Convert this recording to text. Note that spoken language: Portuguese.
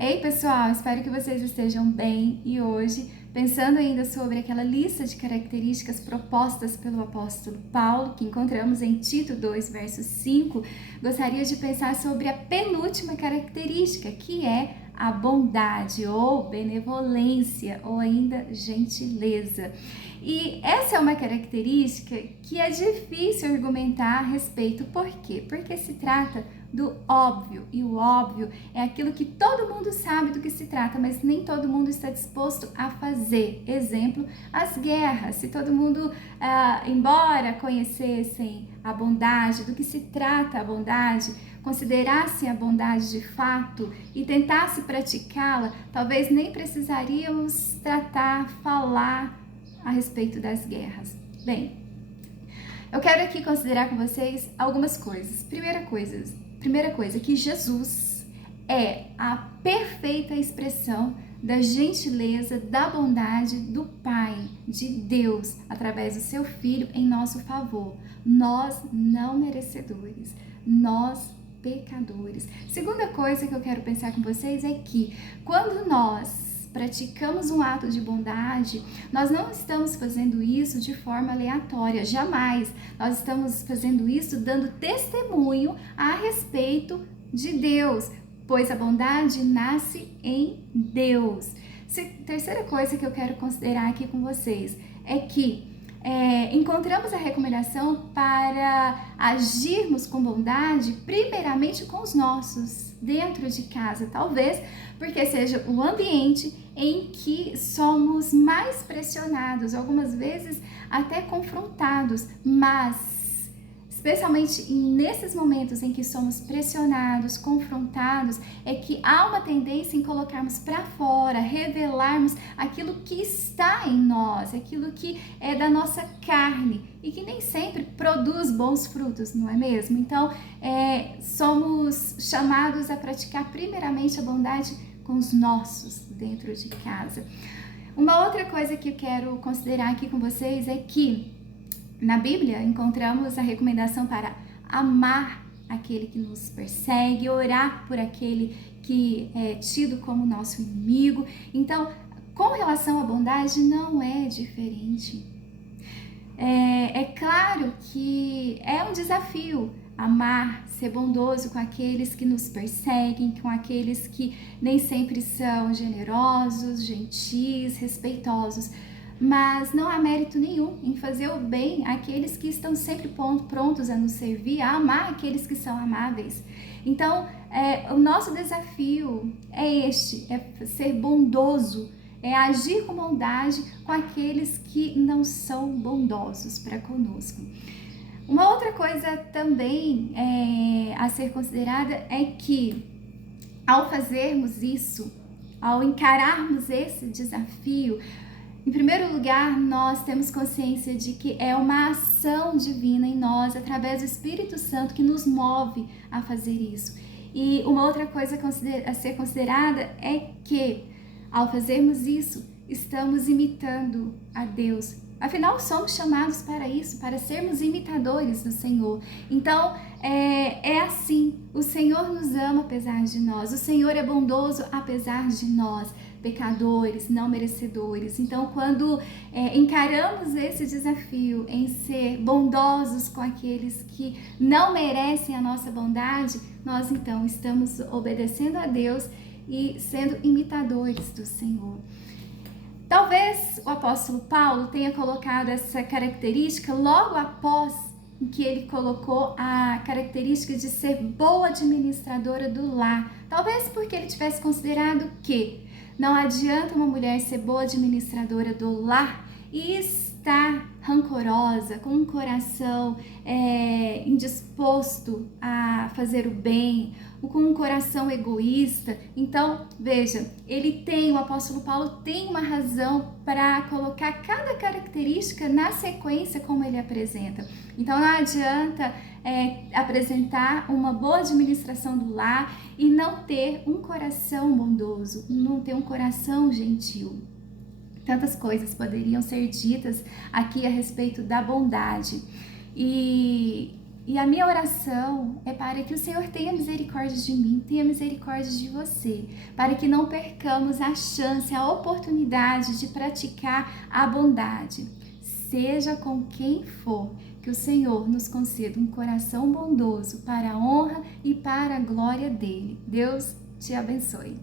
Ei pessoal, espero que vocês estejam bem e hoje, pensando ainda sobre aquela lista de características propostas pelo apóstolo Paulo, que encontramos em Tito 2, verso 5, gostaria de pensar sobre a penúltima característica, que é a bondade ou benevolência ou ainda gentileza. E essa é uma característica que é difícil argumentar a respeito. Por quê? Porque se trata do óbvio, e o óbvio é aquilo que todo mundo sabe do que se trata, mas nem todo mundo está disposto a fazer. Exemplo, as guerras. Se todo mundo, embora conhecessem a bondade, do que se trata a bondade, considerasse a bondade de fato e tentasse praticá-la, talvez nem precisaríamos falar a respeito das guerras. Bem, eu quero aqui considerar com vocês algumas coisas. Primeira coisa, que Jesus é a perfeita expressão da gentileza, da bondade do Pai, de Deus, através do seu Filho em nosso favor. Nós não merecedores, nós pecadores. Segunda coisa que eu quero pensar com vocês é que quando nós praticamos um ato de bondade, nós não estamos fazendo isso de forma aleatória, jamais. Nós estamos fazendo isso dando testemunho a respeito de Deus, pois a bondade nasce em Deus. Terceira coisa que eu quero considerar aqui com vocês é que encontramos a recomendação para agirmos com bondade, primeiramente com os nossos, dentro de casa, talvez porque seja o ambiente em que somos mais pressionados, algumas vezes até confrontados, mas especialmente nesses momentos em que somos pressionados, confrontados, é que há uma tendência em colocarmos para fora, revelarmos aquilo que está em nós, aquilo que é da nossa carne e que nem sempre produz bons frutos, não é mesmo? Então, somos chamados a praticar primeiramente a bondade com os nossos dentro de casa. Uma outra coisa que eu quero considerar aqui com vocês é que na Bíblia encontramos a recomendação para amar aquele que nos persegue, orar por aquele que é tido como nosso inimigo. Então, com relação à bondade, não é diferente. É claro que é um desafio amar, ser bondoso com aqueles que nos perseguem, com aqueles que nem sempre são generosos, gentis, respeitosos. Mas não há mérito nenhum em fazer o bem àqueles que estão sempre prontos a nos servir, a amar aqueles que são amáveis. Então, o nosso desafio é este, é ser bondoso, é agir com bondade com aqueles que não são bondosos para conosco. Uma outra coisa também a ser considerada é que, ao fazermos isso, ao encararmos esse desafio, em primeiro lugar, nós temos consciência de que é uma ação divina em nós, através do Espírito Santo, que nos move a fazer isso. E uma outra coisa a ser considerada é que, ao fazermos isso, estamos imitando a Deus. Afinal, somos chamados para isso, para sermos imitadores do Senhor. Então, é assim, o Senhor nos ama apesar de nós, o Senhor é bondoso apesar de nós, pecadores, não merecedores. Então, quando encaramos esse desafio em ser bondosos com aqueles que não merecem a nossa bondade, nós então estamos obedecendo a Deus e sendo imitadores do Senhor. Talvez o apóstolo Paulo tenha colocado essa característica logo após que ele colocou a característica de ser boa administradora do lar. Talvez porque ele tivesse considerado que não adianta uma mulher ser boa administradora do lar e estar rancorosa, com um coração indisposto a fazer o bem, com um coração egoísta. Então, veja, o apóstolo Paulo tem uma razão para colocar cada característica na sequência como ele apresenta. Então, não adianta apresentar uma boa administração do lar e não ter um coração bondoso, não ter um coração gentil. Tantas coisas poderiam ser ditas aqui a respeito da bondade. E E a minha oração é para que o Senhor tenha misericórdia de mim, tenha misericórdia de você, para que não percamos a chance, a oportunidade de praticar a bondade. Seja com quem for, que o Senhor nos conceda um coração bondoso para a honra e para a glória dele. Deus te abençoe.